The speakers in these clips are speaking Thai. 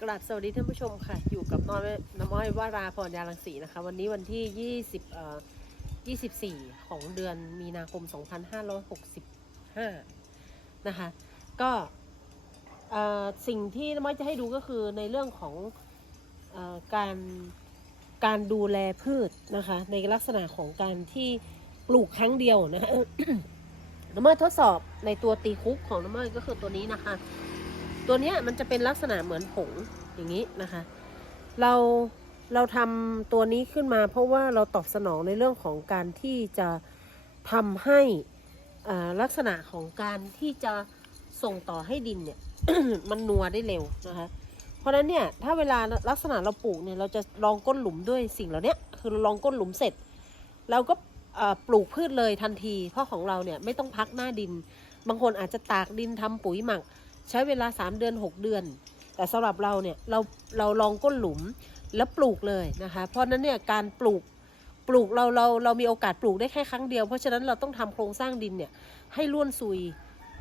กราบสวัสดีท่านผู้ชมค่ะ อยู่กับน้อยน้ำอ้อยวาราพรยาลังสีนะคะ วันนี้วันที่ 20เอ่อ24 ของเดือนมีนาคม 2565 นะคะ ก็เอ่อสิ่งที่น้ำอ้อยจะให้ดูก็คือในเรื่องของเออการการดูแลพืชนะคะ ในลักษณะของการที่ปลูกครั้งเดียวนะคะน้ำอ้อยทดสอบในตัวตีคุกของน้ำอ้อยก็คือตัวนี้นะคะ ตัวเนี้ยมันจะเป็นลักษณะเหมือนผงอย่างนี้นะคะ เราเราทำตัวนี้ขึ้นมา เพราะว่าเราตอบสนองในเรื่องของการที่จะทำให้ลักษณะของการที่จะส่งต่อให้ดินเนี่ย มันนัวได้เร็วนะคะ เพราะฉะนั้นเนี่ย ถ้าเวลาลักษณะเราปลูกเนี่ยเราจะลองก้นหลุมด้วยสิ่งเหล่านี้คือลองก้นหลุมเสร็จเราก็ปลูกพืชเลยทันที เพราะของเราเนี่ยไม่ต้องพักหน้าดิน บางคนอาจจะตากดินทำปุ๋ยหมัก ใช้เวลา 3 เดือน 6 เดือน แต่สำหรับเราเนี่ยเราเราลองก้นหลุมแล้วปลูกเลยนะคะ เพราะนั้นเนี่ยการปลูกปลูกเราเราเรามีโอกาสปลูกได้แค่ครั้งเดียว เพราะฉะนั้นเราต้องทำโครงสร้างดินเนี่ยให้ร่วนซุย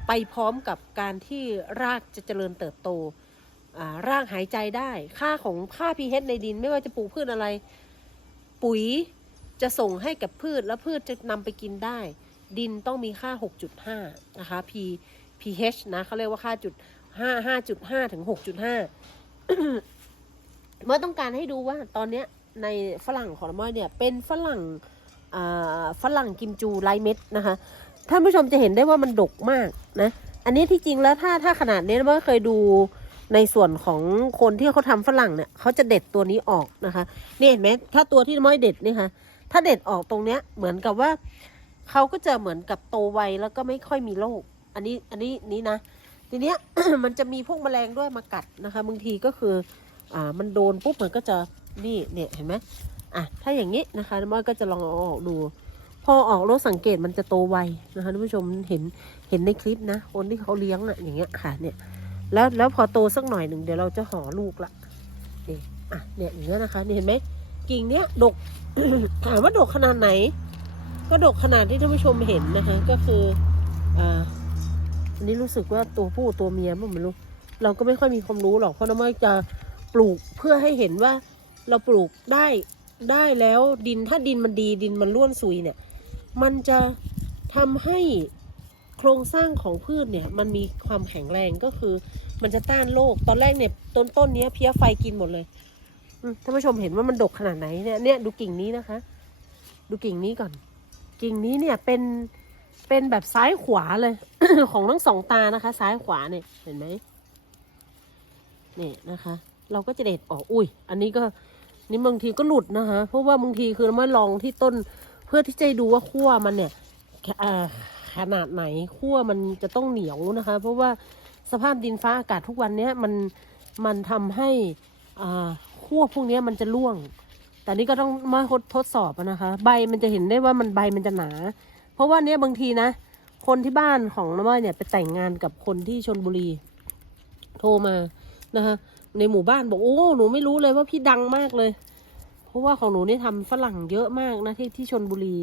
ไปพร้อมกับการที่รากจะเจริญเติบโตอ่ารากหายใจได้ ค่าของค่า pH ในดินไม่ว่าจะปลูกพืชอะไร ปุ๋ยจะส่งให้กับพืชแล้วพืชจะนำไปกินได้ ดินต้องมีค่า 6.5 นะคะ P pH นะเขาเรียกว่าค่าจุดห้าห้าจุดห้าถึงหกจุดห้าเมื่อต้องการให้ดูว่าตอนเนี้ยในฝรั่งของม้อยเนี่ยเป็นฝรั่งฝรั่งกิมจูไลเม็ดนะคะท่านผู้ชมจะเห็นได้ว่ามันดกมากนะอันนี้ที่จริงแล้วถ้าถ้าขนาดนี้น้ำม้อเคยดูในส่วนของคนที่เขาทำฝรั่งเนี่ยเขาจะเด็ดตัวนี้ออกนะคะนี่เห็นไหมถ้าตัวที่ม้อยเด็ดนี่ค่ะถ้าเด็ดออกตรงเนี้ยเหมือนกับว่าเขาก็จะเหมือนกับโตไวแล้วก็ไม่ค่อยมีโรค อันนี้อันนี้นี้นะ ทีเนี้ย มันจะมีพวกแมลงด้วยมากัดนะคะบางทีก็คือ อ่า มันโดนปุ๊บมันก็จะนี่เนี่ยเห็นไหมอะถ้าอย่างนี้นะคะน้ำมันก็จะลองเอาออกดู พอออกแล้วสังเกตมันจะโตไวนะคะท่านผู้ชมเห็นเห็นในคลิปนะคนที่เขาเลี้ยงอะอย่างเงี้ยค่ะ เนี่ย แล้วแล้วพอโตสักหน่อยหนึ่งเดี๋ยวเราจะห่อลูกละนี่อะเนี่ยอย่างเงี้ยนะคะนี่เห็นไหมกิ่งเนี้ยดกถามว่าดกขนาดไหน ก็ดกขนาดที่ท่านผู้ชมเห็นนะคะก็คืออ่า อันนี้รู้สึกว่าตัวผู้ตัวเมียมันไม่รู้ เราก็ไม่ค่อยมีความรู้หรอก เพราะน้ำมันจะปลูกเพื่อให้เห็นว่าเราปลูกได้ได้แล้วดินถ้าดินมันดีดินมันร่วนซุยเนี่ย มันจะทำให้โครงสร้างของพืชเนี่ยมันมีความแข็งแรงก็คือ มันจะต้านโรคตอนแรกเนี่ยต้นต้นนี้เพี้ยไฟกินหมดเลยท่านผู้ชมเห็นว่ามันดกขนาดไหนเนี่ยเนี่ยดูกิ่งนี้นะคะ ดูกิ่งนี้ก่อน กิ่งนี้เนี่ยเป็น เป็นแบบซ้ายขวาเลย ของทั้งสองตานะคะ ซ้ายขวาเนี่ยเห็นไหมนี่นะคะ เราก็จะเด็ดออกอุ้ย อันนี้ก็นี่บางทีก็หลุดนะคะ เพราะว่าบางทีคือเราไม่ลองที่ต้นเพื่อที่จะดูว่าขั้วมันเนี่ยขนาดไหนขั้วมันจะต้องเหนียวนะคะ เพราะว่าสภาพดินฟ้าอากาศทุกวันเนี้ยมันมันทำให้ขั้วพวกนี้มันจะร่วง แต่นี่ก็ต้องมาทดทดสอบนะคะ ใบมันจะเห็นได้ว่ามันใบมันจะหนา เพราะว่าเนี้ยบางทีนะ คนที่บ้านของน้ำอ้อยเนี่ยไปแต่งงานกับคนที่ชนบุรี โทรมานะคะในหมู่บ้านบอกโอ้หนูไม่รู้เลยว่าพี่ดังมากเลย เพราะว่าของหนูนี่ทำฝรั่งเยอะมากนะที่ที่ชนบุรี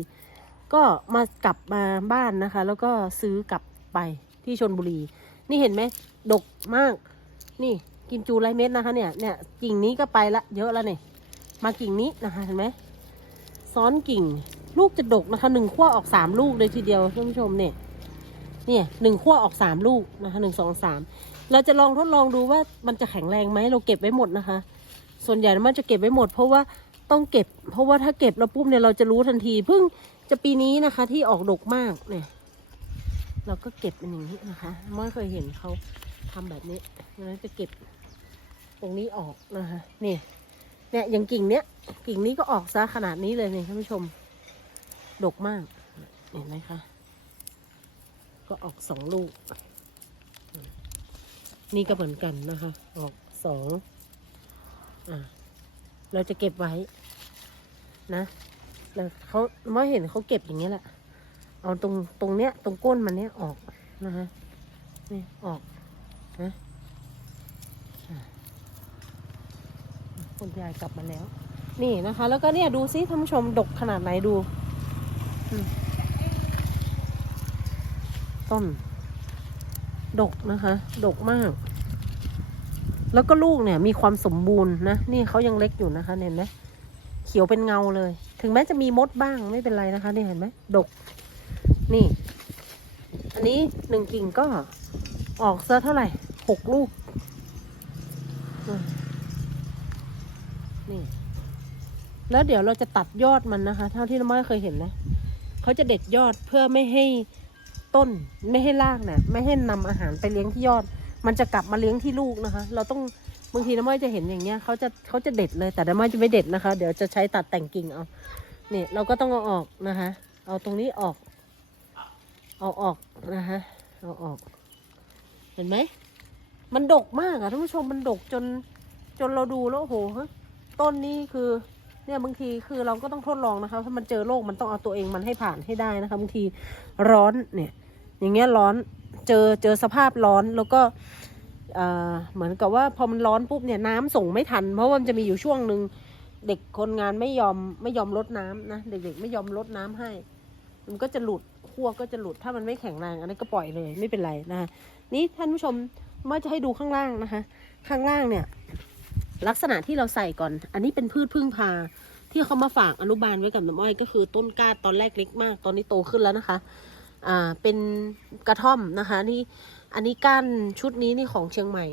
ก็มากลับมาบ้านนะคะ แล้วก็ซื้อกลับไปที่ชนบุรี นี่เห็นไหมดกมาก นี่กิมจูไรเม็ดนะคะ เนี่ยเนี่ยกิ่งนี้ก็ไปละเยอะแล้วเนี่ยมากิ่งนี้นะคะเห็นไหมซ้อนกิ่ง ลูกจะดกนะคะหนึ่งขั้วออกสามลูกเลยทีเดียวท่านผู้ชมเนี่ยเนี่ยหนึ่งขั้วออกสามลูกนะคะหนึ่งสองสามเราจะลองทดลองดูว่ามันจะแข็งแรงไหมเราเก็บไว้หมดนะคะ ส่วนใหญ่มันจะเก็บไว้หมด เพราะว่าต้องเก็บ เพราะว่าถ้าเก็บแล้วปุ๊บเนี่ยเราจะรู้ทันทีเพิ่งจะปีนี้นะคะ ที่ออกดกมากเนี่ย เราก็เก็บเป็นอย่างนี้นะคะไม่เคยเห็นเขาทำแบบนี้เราจะเก็บตรงนี้ออกนะคะนี่เนี่ยอย่างกิ่งเนี้ยกิ่งนี้ก็ออกซะขนาดนี้เลยเนี่ยท่านผู้ชม ดกมาก เห็นไหมคะ ก็ออกสองลูก นี่ก็เหมือนกันนะคะ ออกสองอ่าเราจะเก็บไว้ นะแล้วเขาเมื่อเห็นเขาเก็บอย่างเงี้ยแหละ เอาตรงตรงเนี้ย ตรงก้นมันเนี้ยออกนะคะนี่ออกนะคุณยายกลับมาแล้ว นี่นะคะ แล้วก็เนี่ยดูซิท่านผู้ชมดกขนาดไหนดู ต้น ดกนะคะ ดกมาก แล้วก็ลูกเนี่ย มีความสมบูรณ์นะ นี่เขายังเล็กอยู่นะคะเห็นไหมเขียวเป็นเงาเลย ถึงแม้จะมีมดบ้างไม่เป็นไรนะคะนี่เห็นไหมดก นี่ อันนี้หนึ่งกิ่งก็ออกซะเท่าไหร่หกลูก นี่ แล้วเดี๋ยวเราจะตัดยอดมันนะคะ เท่าที่น้ำม้เคยเห็นนะ เขาจะเด็ดยอดเพื่อไม่ให้ต้นไม่ให้รากเนี่ยไม่ให้นำอาหารไปเลี้ยงที่ยอด มันจะกลับมาเลี้ยงที่ลูกนะคะ เราต้องบางทีน้ำม้อยจะเห็นอย่างเงี้ยเขาจะเขาจะเด็ดเลยแต่น้ำม้อยจะไม่เด็ดนะคะ เดี๋ยวจะใช้ตัดแต่งกิ่งเอาเนี่ยเราก็ต้องเอาออกนะคะ เอาตรงนี้ออก เอาออกนะคะเอาออก เห็นไหมมันดกมากอะท่านผู้ชมมันดกจนจนเราดูแล้วโอ้โหต้นนี้คือ เนี่ยบางทีคือเราก็ต้องทดลองนะคะถ้ามันเจอโรคมันต้องเอาตัวเองมันให้ผ่านให้ได้นะคะบางทีร้อนเนี่ย อย่างเงี้ยร้อนเจอเจอสภาพร้อนแล้วก็เหมือนกับว่าพอมันร้อนปุ๊บเนี่ยน้ำส่งไม่ทัน เพราะว่ามันจะมีอยู่ช่วงหนึ่งเด็กคนงานไม่ยอมไม่ยอมลดน้ำนะเด็กๆไม่ยอมลดน้ำให้ มันก็จะหลุดขั้วก็จะหลุดถ้ามันไม่แข็งแรงอันนี้ก็ปล่อยเลยไม่เป็นไรนะคะนี่ท่านผู้ชมมาจะให้ดูข้างล่างนะคะ ข้างล่างเนี่ย ลักษณะที่เราใส่ก่อน อันนี้เป็นพืชพึ่งพา ที่เขามาฝากอนุบาลไว้กับน้ำอ้อยก็คือต้นกล้าตอนแรกเล็กมาก ตอนนี้โตขึ้นแล้วนะคะ อ่า เป็นกระท่อมนะคะนี่ อันนี้ก้านชุดนี้นี่ของเชียงใหม่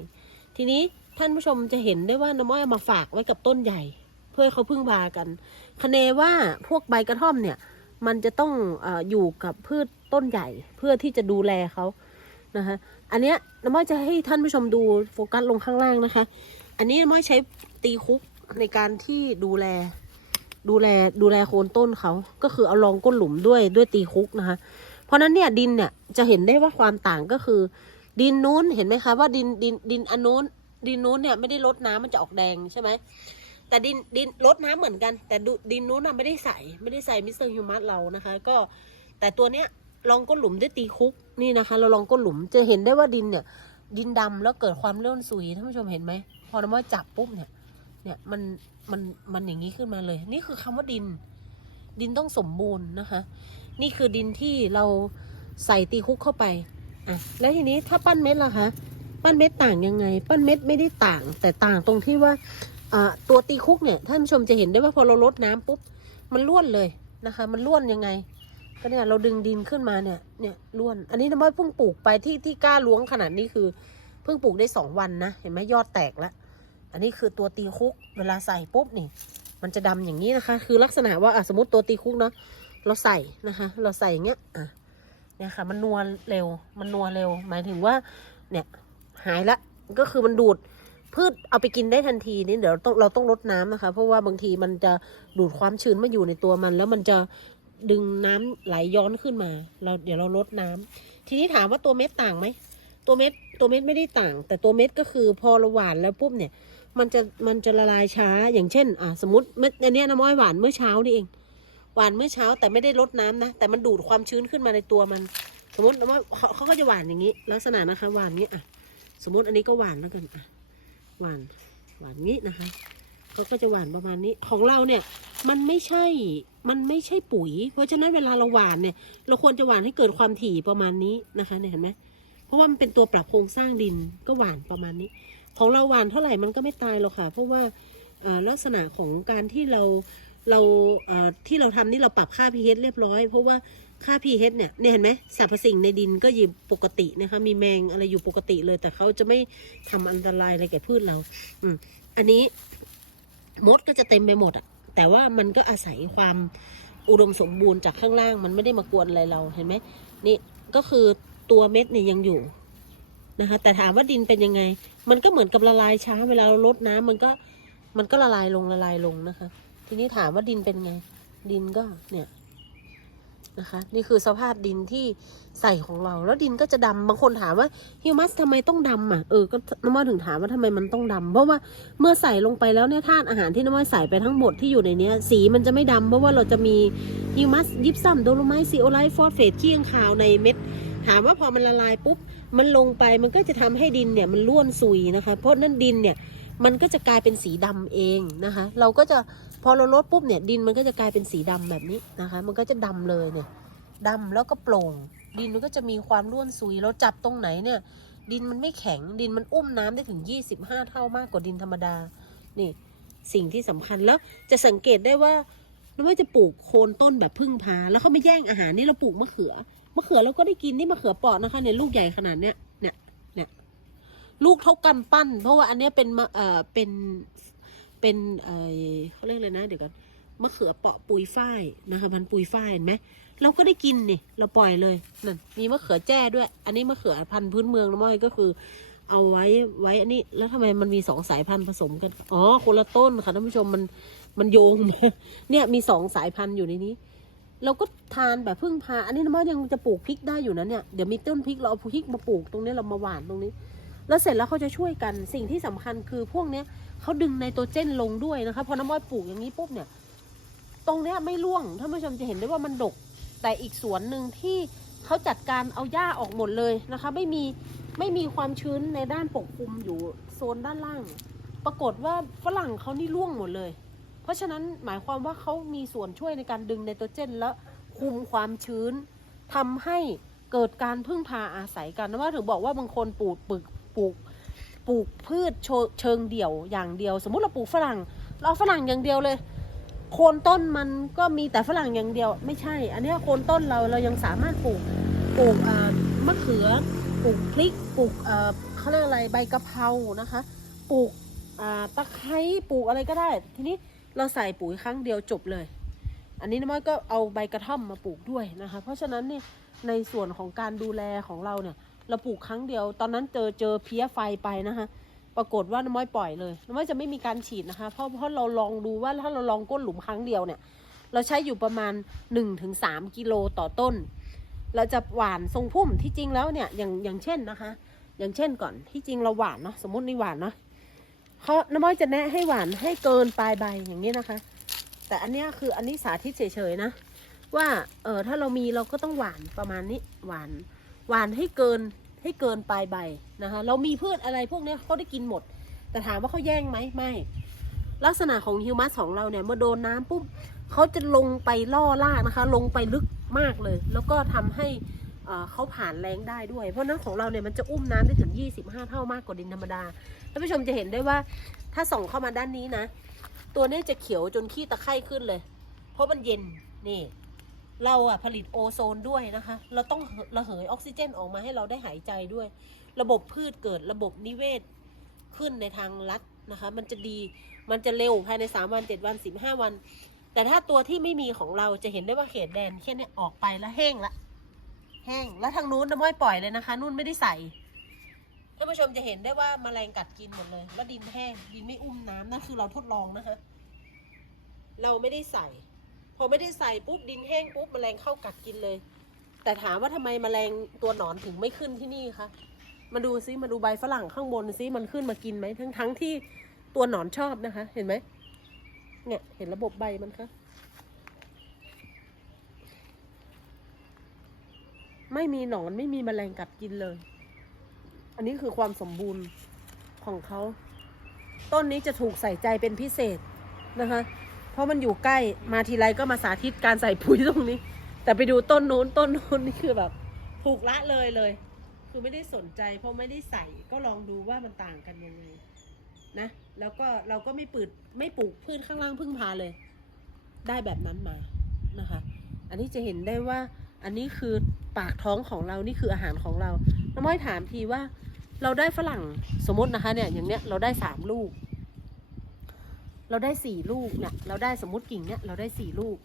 ทีนี้ท่านผู้ชมจะเห็นได้ว่าน้ำอ้อยมาฝากไว้กับต้นใหญ่ เพื่อเขาพึ่งพากัน คะเนว่าพวกใบกระท่อมเนี่ย มันจะต้องอออยู่กับพืชต้นใหญ่ เพื่อที่จะดูแลเขานะคะ อันเนี้ยน้ำอ้อยจะให้ท่านผู้ชมดูโฟกัสลงข้างล่างนะคะ อันนี้น้อยใช้ตีคุกในการที่ดูแล ดูแลดูแลโคนต้นเขาก็คือเอารองก้นหลุมด้วยด้วยตีคุกนะคะ เพราะนั้นเนี่ยดินเนี่ยจะเห็นได้ว่าความต่างก็คือ ดินนู้นเห็นไหมคะว่าดินดินดินอันนู้นดินนู้นเนี่ยไม่ได้ลดน้ำมันจะออกแดงใช่ไหมแต่ดินดินลดน้ำเหมือนกัน แต่ดูดินนู้นน่ะไม่ได้ใส่ไม่ได้ใส่มิสเตอร์ฮิวมัสเรานะคะ ก็แต่ตัวเนี้ยลองก้นหลุมด้วยตีคุกนี่นะคะ เราลองก้นหลุมจะเห็นได้ว่าดินเนี่ย ดินดำแล้วเกิดความเลื่อนซุยท่านผู้ชมเห็นไหมพอเรามาจับปุ๊บเนี่ย เนี่ยมันมันมันอย่างนี้ขึ้นมาเลย นี่คือคำว่าดิน ดินต้องสมบูรณ์นะคะ นี่คือดินที่เราใส่ตีคุกเข้าไปอะแล้วทีนี้ถ้าปั้นเม็ดล่ะคะปั้นเม็ดต่างยังไง ปั้นเม็ดไม่ได้ต่าง แต่ต่างตรงที่ว่าอ่าตัวตีคุกเนี่ยท่านผู้ชมจะเห็นได้ว่าพอเราลดน้ำปุ๊บมันล้วนเลยนะคะ มันล้วนยังไง ก็เนี่ยเราดึงดินขึ้นมาเนี่ย เนี่ยล้วน อันนี้น้ำมันเพิ่งปลูกไปที่ที่กล้าล้วงขนาดนี้คือ เพิ่งปลูกได้สองวันนะ เห็นไหมยอดแตกแล้ว อันนี้คือตัวตีคุก เวลาใส่ปุ๊บนี่ มันจะดำอย่างนี้นะคะ คือลักษณะว่าอะสมมติตัวตีคุกเนาะ เราใส่นะคะ เราใส่อย่างเงี้ย อะ เนี่ยค่ะ มันนัวเร็ว มันนัวเร็ว หมายถึงว่า เนี่ย หายละ ก็คือมันดูดพืชเอาไปกินได้ทันทีนี่เดี๋ยวต้องเราต้องลดน้ำนะคะ เพราะว่าบางทีมันจะดูดความชื้นมาอยู่ในตัวมัน แล้วมันจะ ดึงน้ำไหลย้อนขึ้นมา เราเดี๋ยวเราลดน้ำทีนี้ถามว่าตัวเม็ดต่างไหมตัวเม็ดตัวเม็ดไม่ได้ต่าง แต่ตัวเม็ดก็คือพอเราหวานแล้วปุ๊บเนี่ย มันจะมันจะละลายช้าอย่างเช่น อะสมมติเม็ดอันนี้น้ำอ้อยหวานเมื่อเช้านี่เอง หวานเมื่อเช้าแต่ไม่ได้ลดน้ำนะแต่มันดูดความชื้นขึ้นมาในตัวมัน สมมติน้ำอ้อยเขาเขาก็จะหวานอย่างนี้ ลักษณะนะคะหวานนี้อะ สมมติอันนี้ก็หวานแล้วกันอะหวานหวานงี้นะคะ เขาก็จะหวานประมาณนี้ ของเราเนี่ยมันไม่ใช่ มันไม่ใช่ปุ๋ย เพราะฉะนั้นเวลาเราหวานเนี่ย เราควรจะหวานให้เกิดความถี่ประมาณนี้นะคะเนี่ยเห็นไหมเพราะว่ามันเป็นตัวปรับโครงสร้างดินก็หวานประมาณนี้ ของเราหวานเท่าไหร่มันก็ไม่ตายหรอกค่ะ เพราะว่าลักษณะของการที่เราเราที่เราทำนี่เราปรับค่า pH เรียบร้อย เพราะว่าค่า pH เนี่ยเนี่ยเห็นไหมสรรพสิ่งในดินก็อยู่ปกตินะคะ มีแมงอะไรอยู่ปกติเลย แต่เขาจะไม่ทำอันตรายอะไรแก่พืชเรา อืมอันนี้ มดก็จะเต็มไปหมดอะแต่ว่ามันก็อาศัยความอุดมสมบูรณ์จากข้างล่าง มันไม่ได้มากวนอะไรเราเห็นไหมนี่ก็คือตัวเม็ดเนี่ยยังอยู่นะคะ แต่ถามว่าดินเป็นยังไง มันก็เหมือนกับละลายช้าเวลาเราลดน้ำมันก็มันก็ละลายลงละลายลงนะคะ ทีนี้ถามว่าดินเป็นไง ดินก็เนี่ย นะคะ นี่คือสภาพดินที่ใส่ของเรา แล้วดินก็จะดำบางคนถามว่าฮิวมัสทำไมต้องดำอะเออก็น้ำมันถึงถามว่าทำไมมันต้องดำเพราะว่าเมื่อใส่ลงไปแล้วเนี่ยธาตุอาหารที่น้ำมันใส่ไปทั้งหมดที่อยู่ในนี้สีมันจะไม่ดำเพราะว่าเราจะมีฮิวมัสยิปซัมโดโลไมต์ซีโอไลท์ฟอสเฟตขี้ยงขาวในเม็ดถามว่าพอมันละลายปุ๊บมันลงไปมันก็จะทำให้ดินเนี่ยมันล้วนซุยนะคะ เพราะนั่นดินเนี่ย มันก็จะกลายเป็นสีดำเองนะคะ เราก็จะพอเราลดปุ๊บเนี่ยดินมันก็จะกลายเป็นสีดำแบบนี้นะคะ มันก็จะดำเลยเนี่ยดำแล้วก็โปร่ง ดินมันก็จะมีความร่วนซุยเราจับตรงไหนเนี่ย ดินมันไม่แข็งดินมันอุ้มน้ำได้ถึง 25 เท่ามากกว่าดินธรรมดานี่สิ่งที่สำคัญแล้วจะสังเกตได้ว่าไม่ว่าจะปลูกโคนต้นแบบพึ่งพา แล้วเขาไม่แย่งอาหารนี่เราปลูกมะเขือมะเขือเราก็ได้กินนี่มะเขือปราะนะคะเนี่ยลูกใหญ่ขนาดเนี้ย ลูกเท่ากำปั้น เพราะว่าอันเนี้ยเป็นมะเอ่อเป็นเป็นเอ่อเขาเรียกเลยนะ เดี๋ยวกันมะเขือเปาะปุยฝ้ายนะคะมันปุยฝ้ายเห็นไหมเราก็ได้กินนี่เราปล่อยเลยนั่นมีมะเขือแจ้ด้วย อันนี้มะเขือพันธุ์พื้นเมืองนะม้อยก็คือ เอาไว้ไว้อันนี้แล้วทำไมมันมีสองสายพันธุ์ผสมกันอ๋อคนละต้นค่ะท่านผู้ชมมันมันโยงเนี่ยมีสองสายพันธุ์อยู่ในนี้ เราก็ทานแบบพึ่งพา อันนี้นะม้อยยังจะปลูกพริกได้อยู่นะเนี่ยเดี๋ยวมีต้นพริกเราเอาพริกมาปลูกตรงนี้เรามาหว่านตรงนี้ แล้วเสร็จแล้วเขาจะช่วยกัน สิ่งที่สำคัญคือพวกเนี้ยเขาดึงไนโตรเจนลงด้วยนะคะพอน้ำม้อยปลูกอย่างนี้ปุ๊บเนี่ย ตรงเนี้ยไม่ร่วงท่านผู้ชมจะเห็นได้ว่ามันดก แต่อีกสวนหนึ่งที่เขาจัดการเอาหญ้าออกหมดเลยนะคะ ไม่มีไม่มีความชื้นในด้านปกคลุมอยู่โซนด้านล่าง ปรากฏว่าฝรั่งเขานี่ร่วงหมดเลย เพราะฉะนั้นหมายความว่าเขามีส่วนช่วยในการดึงไนโตรเจน และคุมความชื้นทำให้เกิดการพึ่งพาอาศัยกันนะว่าถึงบอกว่าบางคนปลูกปลูก ปลูกปลูกพืชชเชิงเดี่ยวอย่างเดียว สมมุติเราปลูกฝรั่ง เราเอาฝรั่งอย่างเดียวเลย โคนต้นมันก็มีแต่ฝรั่งอย่างเดียว ไม่ใช่ อันนี้โคนต้นเราเรายังสามารถปลูกปลูกมะเขือปลูกพริกปลูกเขาเรียกอะไรใบกะเพรานะคะปลูกตะไคร้ปลูกอะไรก็ได้ ทีนี้เราใส่ปุ๋ยครั้งเดียวจบเลย อันนี้น้ำมันก็เอาใบกระท่อมมาปลูกด้วยนะคะ เพราะฉะนั้นเนี่ยในส่วนของการดูแลของเราเนี่ย เราปลูกครั้งเดียว ตอนนั้นเจอเจอเพี้ยไฟไปนะคะ ปรากฏว่าน้ำม้อยปล่อยเลยน้ำม้อยจะไม่มีการฉีดนะคะ เพราะเพราะเราลองดูว่าถ้าเราลองก้นหลุมครั้งเดียวเนี่ย เราใช้อยู่ประมาณ 1-3กิโลต่อต้น เราจะหว่านทรงพุ่มที่จริงแล้วเนี่ยอย่างอย่างเช่นนะคะ อย่างเช่นก่อนที่จริงเราหว่านเนาะสมมตินี่หว่านเนาะเขาน้ำม้อยจะแนะให้หว่านให้เกินปลายใบอย่างนี้นะคะ แต่อันนี้คืออันนี้สาธิตเฉยๆนะว่าเออถ้าเรามีเราก็ต้องหวานประมาณนี้หวาน หวานให้เกินให้เกินปลายใบนะคะเรามีพืชอะไรพวกนี้เขาได้กินหมด แต่ถามว่าเขาแย่งไหมไม่ ลักษณะของฮิวมัสของเราเนี่ยเมื่อโดนน้ำปุ๊บเขาจะลงไปล่อลากนะคะ ลงไปลึกมากเลย แล้วก็ทำให้เขาผ่านแรงได้ด้วย เพราะนั้นของเราเนี่ยมันจะอุ้มน้ำได้ถึง 25 เท่ามากกว่าดินธรรมดาท่านผู้ชมจะเห็นได้ว่าถ้าส่องเข้ามาด้านนี้นะ ตัวนี้จะเขียวจนขี้ตะไคร่ขึ้นเลย เพราะมันเย็นนี่ เราอะผลิตโอโซนด้วยนะคะ เราต้องระเหยออกซิเจนออกมาให้เราได้หายใจด้วย ระบบพืชเกิดระบบนิเวศขึ้นในทางลัดนะคะ มันจะดีมันจะเร็วภายใน 3 วัน 7 วัน 15 วัน แต่ถ้าตัวที่ไม่มีของเราจะเห็นได้ว่าเขตแดนแค่เนี้ยออกไปแล้วแห้งละแห้งแล้วทางนู้นน้ำม้อยปล่อยเลยนะคะนุ่นไม่ได้ใส่ท่านผู้ชมจะเห็นได้ว่าแมลงกัดกินหมดเลย แล้วดินแห้งดินไม่อุ้มน้ำนั่นคือเราทดลองนะคะ เราไม่ได้ใส่ พอไม่ได้ใส่ปุ๊บดินแห้งปุ๊บแมลงเข้ากัดกินเลย แต่ถามว่าทำไมแมลงตัวหนอนถึงไม่ขึ้นที่นี่คะมาดูซิมาดูใบฝรั่งข้างบนซิมันขึ้นมากินไหมทั้งทั้งที่ตัวหนอนชอบนะคะ เห็นไหมเนี่ยเห็นระบบใบมันคะไม่มีหนอนไม่มีแมลงกัดกินเลย อันนี้คือความสมบูรณ์ของเขา ต้นนี้จะถูกใส่ใจเป็นพิเศษนะคะ ราะมันอยู่ใกล้มาทีไรก็มาสาธิตการใส่ปุ๋ยตรงนี้ แต่ไปดูต้นนู้นต้นนู้นนี่คือแบบถูกละเลยเลย คือไม่ได้สนใจ เพราะไม่ได้ใส่ก็ลองดูว่ามันต่างกันยังไงนะ แล้วก็เราก็ไม่ปืดไม่ปลูกพืชข้างล่างพึ่งพาเลย ได้แบบนั้นมานะคะ อันนี้จะเห็นได้ว่าอันนี้คือปากท้องของเรานี่คืออาหารของเราน้ำม้อยถามทีว่า เราได้ฝรั่งสมมตินะคะเนี่ยอย่างเนี้ยเราได้สามลูก เราได้สี่ลูกเนี่ยเราได้สมมติกิ่งเนี่ยเราได้สี่ลูก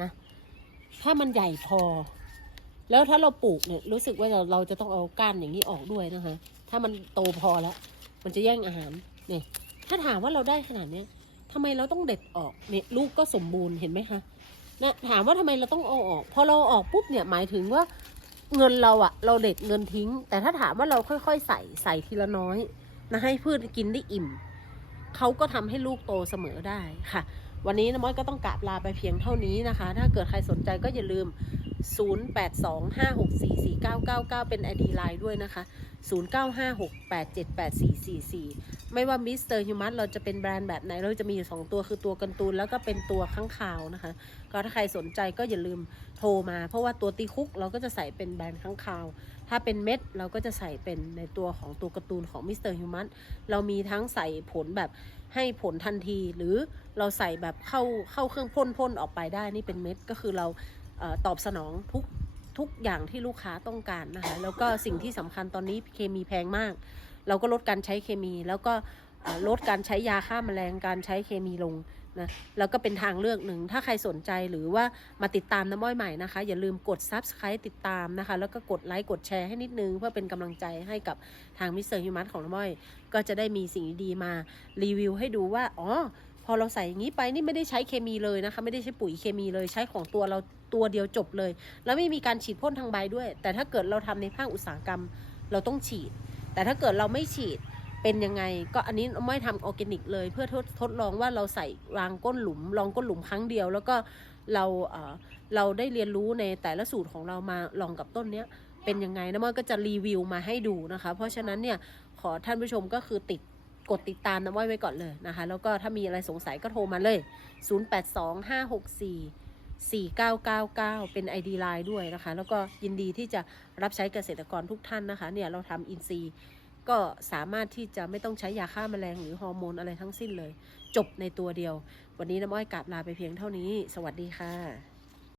นะ ถ้ามันใหญ่พอ แล้วถ้าเราปลูกเนี่ยรู้สึกว่าเราเราจะต้องเอาก้านอย่างนี้ออกด้วยนะคะ ถ้ามันโตพอแล้ว มันจะแย่งอาหารเนี่ยถ้าถามว่าเราได้ขนาดเนี้ยทำไมเราต้องเด็ดออกเนี่ยลูกก็สมบูรณ์เห็นไหมคะนะถามว่าทำไมเราต้องเอาออกพอเราอาออกปุ๊บเนี่ยหมายถึงว่าเงินเราอะเราเด็ดเงินทิ้ง แต่ถ้าถามว่าเราค่อยๆ ใส่ใส่ทีละน้อยนะให้พืชกินได้อิ่ม เขาก็ทำให้ลูกโตเสมอได้ค่ะ วันนี้น้ำม้อยก็ต้องกราบลาไปเพียงเท่านี้นะคะ ถ้าเกิดใครสนใจก็อย่าลืม 0825644999 เป็น ID Line ด้วยนะคะ 0956878444 ไม่ว่ามิสเตอร์ฮิวมัสเราจะเป็นแบรนด์แบบไหน เราจะมีอยู่สองตัวคือตัวกันตูน แล้วก็เป็นตัวข้างคาวนะคะ ก็ถ้าใครสนใจก็อย่าลืมโทรมา เพราะว่าตัวตีคุกเราก็จะใส่เป็นแบรนด์ข้างคาว ถ้าเป็นเม็ดเราก็จะใส่เป็นในตัวของตัวการ์ตูนของมิสเตอร์ฮิวมัสเรามีทั้งใส่ผลแบบให้ผลทันที หรือเราใส่แบบเข้าเข้าเครื่องพ่นพ่นออกไปได้นี่เป็นเม็ดก็คือเราเออตอบสนองทุกทุกอย่างที่ลูกค้าต้องการนะคะแล้วก็สิ่งที่สำคัญตอนนี้เคมีแพงมาก เราก็ลดการใช้เคมี แล้วก็ลดการใช้ยาฆ่าแมลงการใช้เคมีลง นะแล้วก็เป็นทางเลือกหนึ่ง ถ้าใครสนใจหรือว่ามาติดตามน้ำม้อยใหม่นะคะ อย่าลืมกด subscribe ติดตามนะคะ แล้วก็กดไลค์กดแชร์ให้นิดนึง เพื่อเป็นกำลังใจให้กับทางมิสเตอร์ฮิวมัสของน้ำม้อย ก็จะได้มีสิ่งดีๆมารีวิวให้ดูว่า อ๋อ พอเราใส่อย่างนี้ไปนี่ไม่ได้ใช้เคมีเลยนะคะ ไม่ได้ใช้ปุ๋ยเคมีเลยใช้ของตัวเราตัวเดียวจบเลย แล้วไม่มีการฉีดพ่นทางใบด้วย แต่ถ้าเกิดเราทำในภาคอุตสาหกรรมเราต้องฉีด แต่ถ้าเกิดเราไม่ฉีด เป็นยังไง ก็อันนี้ไม่ทำออร์แกนิก เลย เพื่อทดทดลองว่าเราใส่รางก้นหลุมลองก้นหลุมครั้งเดียว แล้วก็เราเเราได้เรียนรู้ในแต่ละสูตรของเรามาลองกับต้นเนี้ยเป็นยังไงนะมันก็จะรีวิวมาให้ดูนะคะ เพราะฉะนั้นเนี่ยขอท่านผู้ชมก็คือติดกดติดตามนะไว้ไว้ก่อนเลยนะคะ แล้วก็ถ้ามีอะไรสงสัยก็โทรมาเลย 082564 4999 เป็น ID Line ด้วยนะคะ แล้วก็ยินดีที่จะรับใช้เกษตรกรทุกท่านนะคะ เนี่ยเราทำอินทรีย์ ก็สามารถที่จะไม่ต้องใช้ยาฆ่าแมลงหรือฮอร์โมนอะไรทั้งสิ้นเลย จบในตัวเดียว วันนี้น้ำอ้อยกราบลาไปเพียงเท่านี้ สวัสดีค่ะ